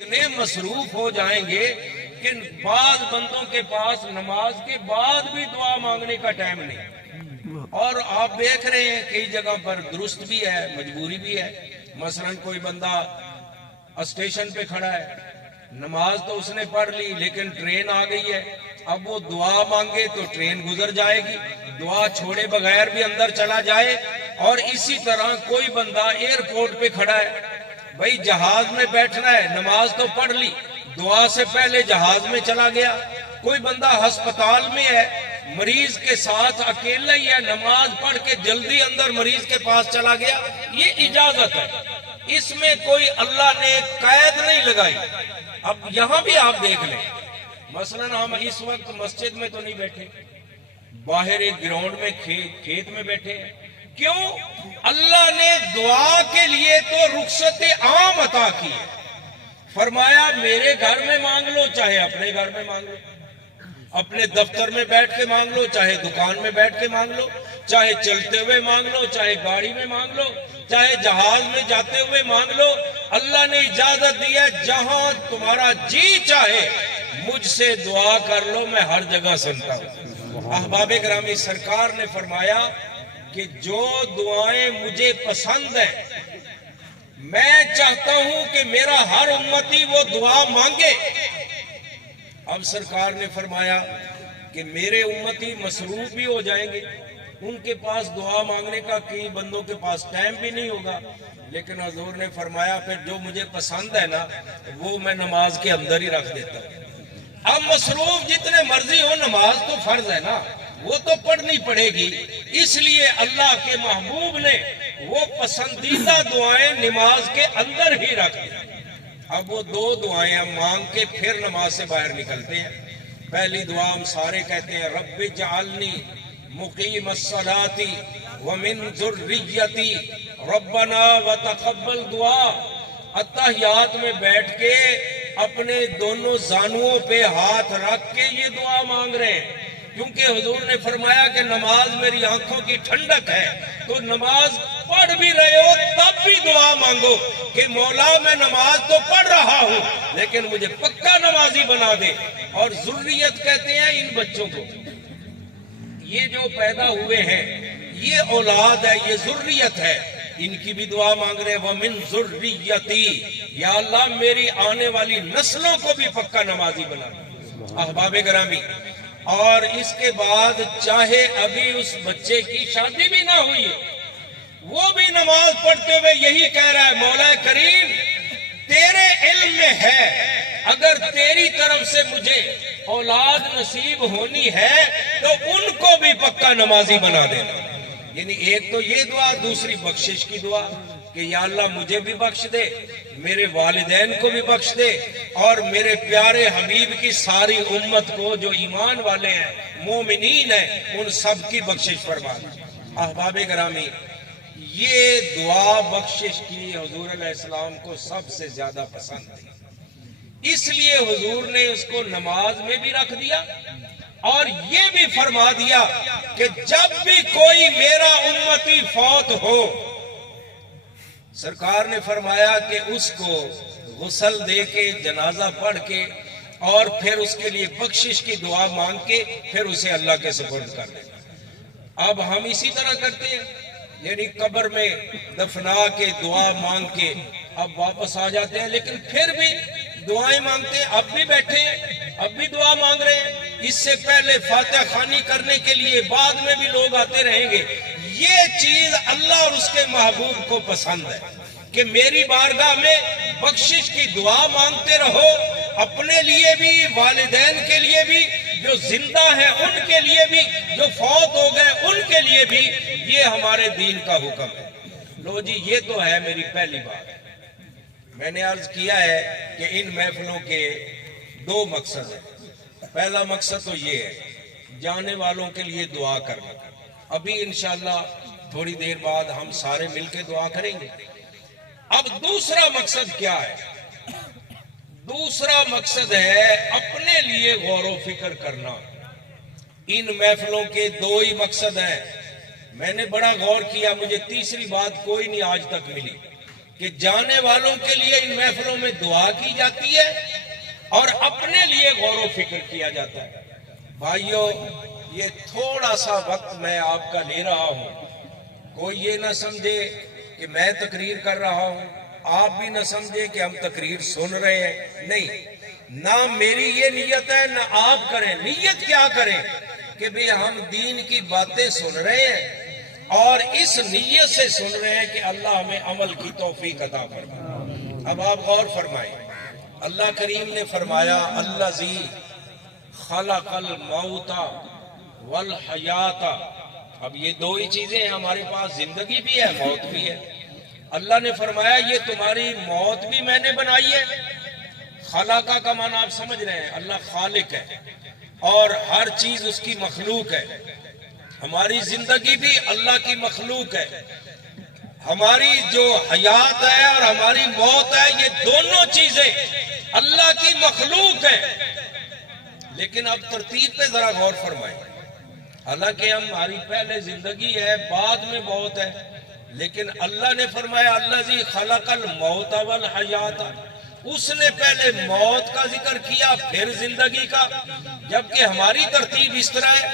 اتنے مصروف ہو جائیں گے کہ بعض بندوں کے پاس نماز کے بعد بھی دعا مانگنے کا ٹائم نہیں. اور آپ دیکھ رہے ہیں کئی جگہ پر درست بھی ہے، مجبوری بھی ہے. مثلا کوئی بندہ اسٹیشن پہ کھڑا ہے، نماز تو اس نے پڑھ لی لیکن ٹرین آ گئی ہے، اب وہ دعا مانگے تو ٹرین گزر جائے گی، دعا چھوڑے بغیر بھی اندر چلا جائے. اور اسی طرح کوئی بندہ ایئرپورٹ پہ کھڑا ہے، بھائی جہاز میں بیٹھنا ہے، نماز تو پڑھ لی، دعا سے پہلے جہاز میں چلا گیا. کوئی بندہ ہسپتال میں ہے، مریض کے ساتھ اکیلا ہی ہے، نماز پڑھ کے جلدی اندر مریض کے پاس چلا گیا. یہ اجازت ہے، اس میں کوئی اللہ نے قید نہیں لگائی. اب یہاں بھی آپ دیکھ لیں، مثلا ہم اس وقت مسجد میں تو نہیں بیٹھے، باہر ایک گراؤنڈ میں کھیت میں بیٹھے ہیں. کیوں؟ اللہ نے دعا کے لیے تو رخصت عام عطا کی ہے. فرمایا میرے گھر میں مانگ لو چاہے اپنے گھر میں مانگ لو، اپنے دفتر میں بیٹھ کے مانگ لو چاہے دکان میں بیٹھ کے مانگ لو، چاہے چلتے ہوئے مانگ لو چاہے گاڑی میں مانگ لو، چاہے جہاز میں جاتے ہوئے مانگ لو. اللہ نے اجازت دی ہے جہاں تمہارا جی چاہے مجھ سے دعا کر لو، میں ہر جگہ سنتا ہوں. احباب گرامی، سرکار نے فرمایا کہ جو دعائیں مجھے پسند ہیں میں چاہتا ہوں کہ میرا ہر امتی وہ دعا مانگے. اب سرکار نے فرمایا کہ میرے امتی مصروف بھی ہو جائیں گے، ان کے پاس دعا مانگنے کا کئی بندوں کے پاس ٹائم بھی نہیں ہوگا، لیکن حضور نے فرمایا پھر جو مجھے پسند ہے نا وہ میں نماز کے اندر ہی رکھ دیتا ہوں. اب مصروف جتنے مرضی ہو، نماز تو فرض ہے نا، وہ تو پڑھنی پڑے گی. اس لیے اللہ کے محبوب نے وہ پسندیدہ دعائیں نماز کے اندر ہی رکھ دی. اب وہ دو دعائیں ہم مانگ کے پھر نماز سے باہر نکلتے ہیں. پہلی دعا ہم سارے کہتے ہیں، رب اجعلنی مقیم الصلاۃ ومن ذریتی ربنا وتقبل دعا. اتحیات میں بیٹھ کے اپنے دونوں زانوؤں پہ ہاتھ رکھ کے یہ دعا مانگ رہے ہیں، کیونکہ حضور نے فرمایا کہ نماز میری آنکھوں کی ٹھنڈک ہے. تو نماز پڑھ بھی رہے ہو تب بھی دعا مانگو کہ مولا میں نماز تو پڑھ رہا ہوں لیکن مجھے پکا نمازی بنا دے. اور ذریت کہتے ہیں ان بچوں کو، یہ جو پیدا ہوئے ہیں یہ اولاد ہے، یہ ذریت ہے، ان کی بھی دعا مانگ رہے ہیں. وَمِن ذُرِّيَّتِي، یا اللہ میری آنے والی نسلوں کو بھی پکا نمازی بنا دے. احباب گرامی، اور اس کے بعد چاہے ابھی اس بچے کی شادی بھی نہ ہوئی ہے، وہ بھی نماز پڑھتے ہوئے یہی کہہ رہا ہے، مولا کریم تیرے علم میں ہے، اگر تیری طرف سے مجھے اولاد نصیب ہونی ہے تو ان کو بھی پکا نمازی بنا دینا. یعنی ایک تو یہ دعا، دوسری بخشش کی دعا کہ یا اللہ مجھے بھی بخش دے، میرے والدین کو بھی بخش دے، اور میرے پیارے حبیب کی ساری امت کو جو ایمان والے ہیں، مومنین ہیں، ان سب کی بخشش فرما دے. احباب گرامی، یہ دعا بخشش کی حضور علیہ السلام کو سب سے زیادہ پسند تھی، اس لیے حضور نے اس کو نماز میں بھی رکھ دیا اور یہ بھی فرما دیا کہ جب بھی کوئی میرا امتی فوت ہو، سرکار نے فرمایا کہ اس کو غسل دے کے جنازہ پڑھ کے اور پھر اس کے لیے بخشش کی دعا مانگ کے پھر اسے اللہ کے سپرد کر دیں. اب ہم اسی طرح کرتے ہیں، یعنی قبر میں دفنا کے دعا مانگ کے اب واپس آ جاتے ہیں، لیکن پھر بھی دعائیں مانگتے ہیں. اب بھی بیٹھے ہیں، اب بھی دعا مانگ رہے ہیں. اس سے پہلے فاتحہ خوانی کرنے کے لیے بعد میں بھی لوگ آتے رہیں گے. یہ چیز اللہ اور اس کے محبوب کو پسند ہے کہ میری بارگاہ میں بخشش کی دعا مانگتے رہو، اپنے لیے بھی، والدین کے لیے بھی، جو زندہ ہیں ان کے لیے بھی، جو فوت ہو گئے ان کے لیے بھی. یہ ہمارے دین کا حکم ہے. لو جی، یہ تو ہے میری پہلی بات. میں نے عرض کیا ہے کہ ان محفلوں کے دو مقصد ہیں. پہلا مقصد تو یہ ہے جانے والوں کے لیے دعا کرنا. ابھی انشاءاللہ تھوڑی دیر بعد ہم سارے مل کے دعا کریں گے. اب دوسرا مقصد کیا ہے؟ دوسرا مقصد ہے اپنے لیے غور و فکر کرنا. ان محفلوں کے دو ہی مقصد ہیں. میں نے بڑا غور کیا، مجھے تیسری بات کوئی نہیں آج تک ملی کہ جانے والوں کے لیے ان محفلوں میں دعا کی جاتی ہے اور اپنے لیے غور و فکر کیا جاتا ہے۔ بھائیو، یہ تھوڑا سا وقت میں آپ کا لے رہا ہوں، کوئی یہ نہ سمجھے کہ میں تقریر کر رہا ہوں، آپ بھی نہ سمجھے کہ ہم تقریر سن رہے ہیں، نہیں، نہ میری یہ نیت ہے نہ آپ کریں۔ نیت کیا کریں کہ بھی ہم دین کی باتیں سن رہے ہیں اور اس نیت سے سن رہے ہیں کہ اللہ ہمیں عمل کی توفیق عطا فرمائے۔ اب آپ غور فرمائیں، اللہ کریم نے فرمایا الذی خلق الموت والحیات۔ اب یہ دو ہی چیزیں ہیں ہمارے پاس، زندگی بھی ہے موت بھی ہے۔ اللہ نے فرمایا یہ تمہاری موت بھی میں نے بنائی ہے۔ خلقہ کا معنی آپ سمجھ رہے ہیں، اللہ خالق ہے اور ہر چیز اس کی مخلوق ہے۔ ہماری زندگی بھی اللہ کی مخلوق ہے، ہماری جو حیات ہے اور ہماری موت ہے، یہ دونوں چیزیں اللہ کی مخلوق ہیں۔ لیکن اب ترتیب پہ ذرا غور فرمائیں، حالانکہ ہماری پہلے زندگی ہے بعد میں موت ہے، لیکن اللہ نے فرمایا الذی خلق الموت والحیات، اس نے پہلے موت کا ذکر کیا پھر زندگی کا، جبکہ ہماری ترتیب اس طرح ہے